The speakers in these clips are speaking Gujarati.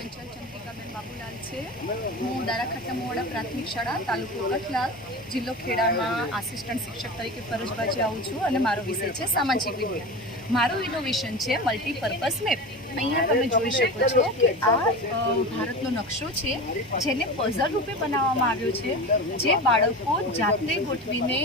પંચાલ ચંદ્રિકાબેન બાબુલાલ છે। હું દારાખાટા મોવાડા પ્રાથમિક શાળા તાલુકો કઠલાલ જિલ્લો ખેડામાં આસિસ્ટન્ટ શિક્ષક તરીકે ફરજ બજાવું છું અને મારો વિષય છે સામાજિક વિજ્ઞાન। મારું ઇનોવેશન છે મલ્ટીપર્પઝ મેપ। અહીંયા તમે જોઈ શકો છો કે આ ભારતનો નકશો છે જેને પઝલ રૂપે બનાવવામાં આવ્યો છે, જે બાળકો જાતે ગોઠવીને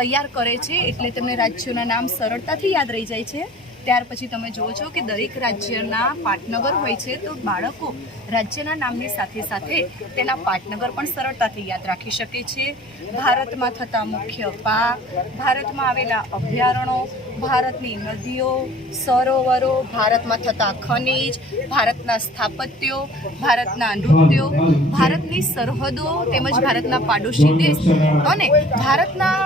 તૈયાર કરે છે, એટલે તેમને રાજ્યોના નામ સરળતાથી યાદ રહી જાય છે। ત્યાર પછી તમે જુઓ છો કે દરેક રાજ્યના પાટનગર હોય છે, તો બાળકો રાજ્યના નામની સાથે સાથે તેના પાટનગર પણ સરળતાથી યાદ રાખી શકે છે। ભારતમાં થતા મુખ્ય પાક, ભારતમાં આવેલા અભયારણ્યો, ભારતની નદીઓ, સરોવરો, ભારતમાં થતા ખનિજ, ભારતના સ્થાપત્યો, ભારતના નૃત્યો, ભારતની સરહદો તેમજ ભારતના પાડોશી દેશ અને ભારતના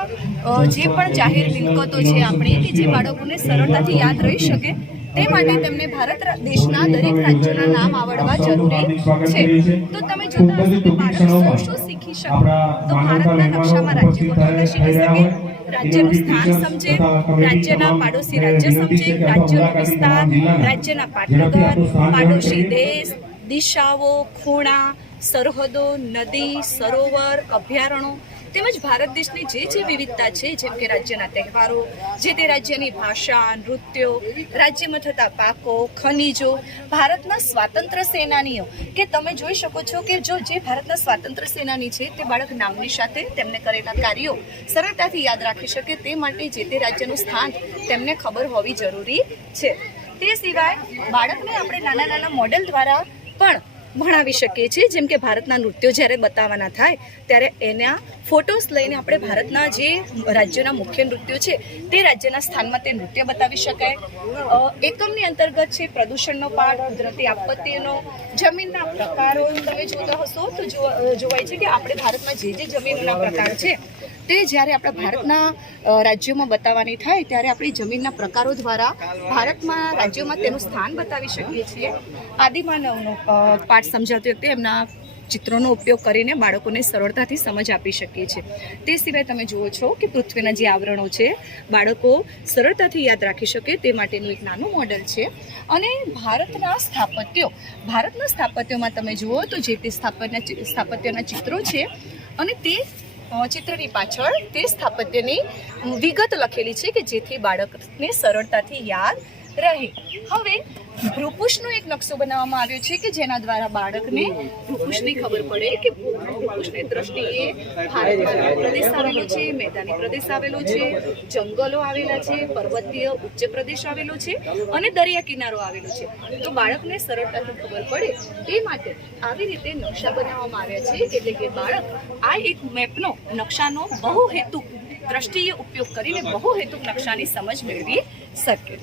જે પણ જાહેર મિલકતો છે આપણે કે જે બાળકોને સરળતાથી યાદ રહી શકે તે માટે તેમને ભારત દેશના દરેક રાજ્યોના નામ આવડવા જરૂરી છે। તો તમે જોતા હશો કે બાળક શું શીખી શકે, તો ભારતના નકશામાં રાજ્ય ગોઠવતા શીખી શકે, રાજ્યનું સ્થાન સમજે, રાજ્યના પાડોશી રાજ્ય સમજે, રાજ્યનો વિસ્તાર, રાજ્યના પાટનગર, પાડોશી દેશ, દિશાઓ, ખૂણા, સરહદો, નદી, સરોવર, અભયારણ્યો તેમજ ભારત દેશની જે વિવિધતા છે, જેમ કે રાજ્યના તહેવારો, જે તે રાજ્યની ભાષા, નૃત્યો, રાજ્યમાં થતા પાકો, ખનિજો, ભારતના સ્વાતંત્ર્ય સેનાનીઓ કે તમે જોઈ શકો છો કે જે ભારતના સ્વાતંત્ર્ય સેનાની છે તે બાળક નામની સાથે તેમને કરેલા કાર્યો સરળતાથી યાદ રાખી શકે, તે માટે જે તે રાજ્યનું સ્થાન તેમને ખબર હોવી જરૂરી છે। તે સિવાય બાળકને આપણે નાના નાના મોડેલ દ્વારા પણ ભણાવી શકીએ છીએ, જેમ કે ભારતના નૃત્યો જ્યારે બતાવવાના થાય ત્યારે એના ફોટોસ લઈને આપણે ભારતના જે રાજ્યોના મુખ્ય નૃત્યો છે તે રાજ્યના સ્થાનમાં તે નૃત્ય બતાવી શકાય। એકમની અંતર્ગત છે પ્રદૂષણનો પાઠ, કુદરતી આપત્તિનો, જમીનના પ્રકારો તમે જોતા હશો તો જોવાય છે કે આપણે ભારતમાં જે જમીનોના પ્રકાર છે તે જ્યારે આપણા ભારતના રાજ્યોમાં બતાવવાની થાય ત્યારે આપણી જમીનના પ્રકારો દ્વારા ભારતમાં રાજ્યોમાં તેનું સ્થાન બતાવી શકીએ છીએ। આદિમાનવનો પાઠ સમજાવતી વખતે એમના ચિત્રોનો ઉપયોગ કરીને બાળકોને સરળતાથી સમજ આપી શકીએ છીએ। તે સિવાય તમે જુઓ છો કે પૃથ્વીના જે આવરણો છે બાળકો સરળતાથી યાદ રાખી શકે તે માટેનું એક નાનું મોડેલ છે। અને ભારતના સ્થાપત્યોમાં તમે જુઓ તો જે તે સ્થાપત્યના ચિત્રો છે અને તે ચિત્રની પાછળ તે સ્થાપત્યની વિગત લખેલી છે કે જેથી બાળકને સરળતાથી યાદ રહે। હવે ભૃપુષ્ણનો એક નકશો બનાવવામાં આવ્યો છે કે જેના દ્વારા બાળકને ભૃપુષ્ણની ખબર પડે કે ભૃપુષ્ણની દ્રષ્ટિએ ભારતમાં પ્રદેશ આવેલો છે, મેદાની પ્રદેશ આવેલો છે, જંગલો આવેલા છે, પર્વતીય ઉચ્ચ પ્રદેશ આવેલો છે અને દરિયા કિનારો આવેલો છે, તો બાળકને સરળતાથી ખબર પડે તે માટે આવી રીતે નકશા બનાવવામાં આવ્યા છે, એટલે કે બાળક આ એક મેપનો નકશાનો બહુહેતુક દ્રષ્ટિએ ઉપયોગ કરીને બહુહેતુક નકશાની સમજ મેળવી શકે।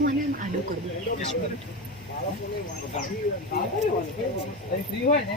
મને આડું કરવું ફ્રી હોય ને